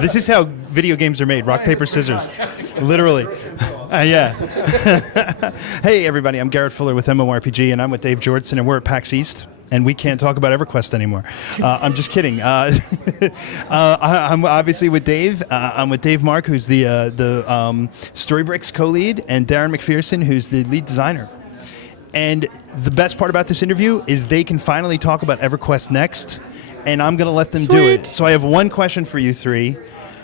This is how video games are made, rock, paper, scissors. Literally. Yeah. Hey, everybody, I'm Garrett Fuller with MMORPG, and I'm with Dave Georgeson, and we're at PAX East, and we can't talk about EverQuest anymore. I'm just kidding. I'm obviously with Dave. I'm with Dave Mark, who's the Storybricks co-lead, and Darrin McPherson, who's the lead designer. And the best part about this interview is they can finally talk about EverQuest Next, and I'm going to let them do it. So I have one question for you three,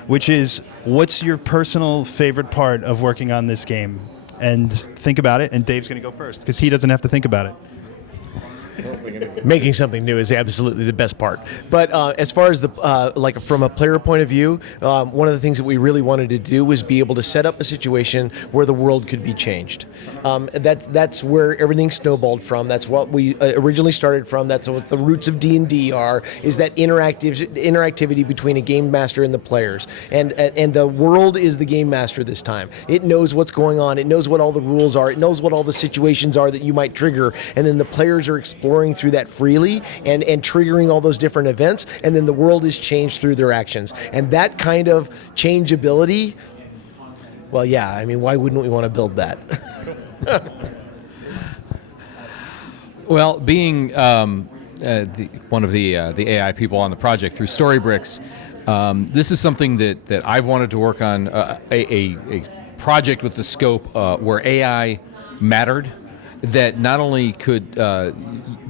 which is, what's your personal favorite part of working on this game? And think about it, and Dave's going to go first, because he doesn't have to think about it. Making something new is absolutely the best part. But as far as the like from a player point of view, one of the things that we really wanted to do was be able to set up a situation where the world could be changed. That's where everything snowballed from. That's what we originally started from. That's what the roots of D&D are, is that interactivity between a game master and the players. And the world is the game master this time. It knows what's going on. It knows what all the rules are. It knows what all the situations are that you might trigger. And then the players are exploring through that freely and triggering all those different events, and then the world is changed through their actions. And that kind of changeability, well, yeah, I mean, why wouldn't we want to build that? Well, being one of the AI people on the project through Storybricks, this is something that I've wanted to work on, a project with the scope where AI mattered, that not only could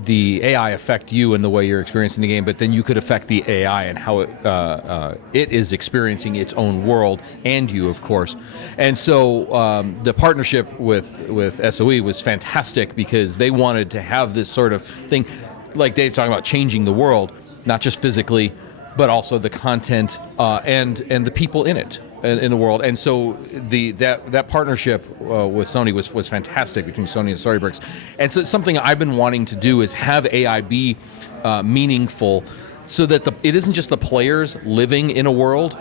the AI affect you in the way you're experiencing the game, but then you could affect the AI and how it is experiencing its own world, and you, of course. And so the partnership with SOE was fantastic, because they wanted to have this sort of thing, like Dave talking about changing the world, not just physically, but also the content and the people in it. In the world. And so that partnership with Sony was fantastic, between Sony and Storybricks. And so something I've been wanting to do is have AI be meaningful, so that it isn't just the players living in a world,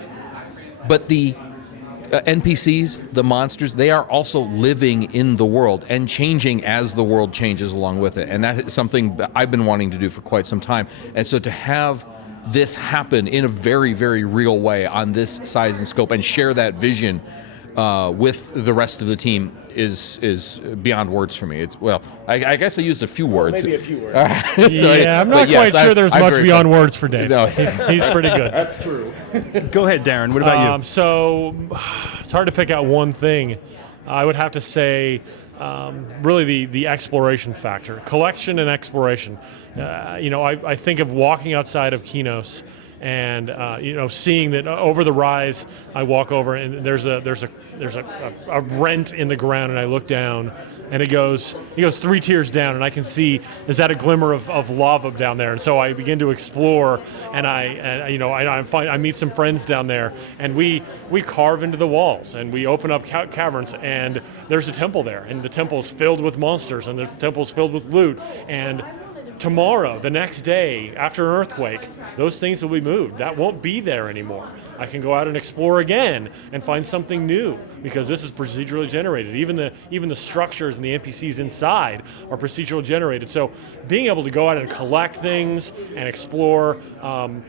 but the NPCs, the monsters, they are also living in the world and changing as the world changes along with it. And that is something that I've been wanting to do for quite some time. And so to have this happen in a very, very real way on this size and scope, and share that vision with the rest of the team is beyond words for me. It's, well, I guess I used a few words. Maybe a few words. So yeah, I'm not quite sure there's much beyond words for Dave. No. He's pretty good. That's true. Go ahead, Darrin. What about you? So it's hard to pick out one thing. I would have to say really the exploration factor, collection and exploration. I think of walking outside of Kinos and seeing that over the rise, I walk over and there's a rent in the ground, and I look down, and it goes 3 tiers down, and I can see, is that a glimmer of lava down there? And so I begin to explore, and I meet some friends down there, and we carve into the walls, and we open up caverns, and there's a temple there, and the temple is filled with monsters, and the temple is filled with loot, and tomorrow, the next day, after an earthquake, those things will be moved. That won't be there anymore. I can go out and explore again and find something new, because this is procedurally generated. Even the structures and the NPCs inside are procedurally generated. So being able to go out and collect things and explore, I'm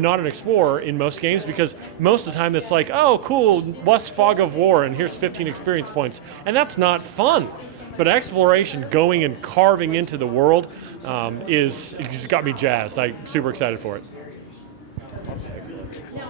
not an explorer in most games, because most of the time it's like, oh, cool, less fog of war, and here's 15 experience points. And that's not fun. But exploration, going and carving into the world, it's got me jazzed. I'm super excited for it.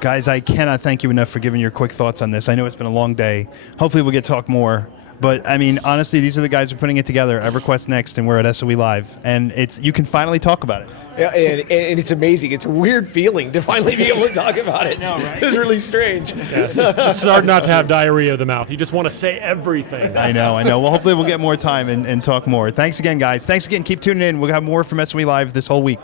Guys, I cannot thank you enough for giving your quick thoughts on this. I know it's been a long day. Hopefully we'll get to talk more. But I mean, honestly, these are the guys who are putting it together, EverQuest Next, and we're at SOE Live. And you can finally talk about it. Yeah, and it's amazing. It's a weird feeling to finally be able to talk about it. I know, right? It's really strange. Yes. It's hard not to have diarrhea of the mouth. You just want to say everything. I know. Well, hopefully we'll get more time and talk more. Thanks again, guys. Thanks again. Keep tuning in. We'll have more from SOE Live this whole week.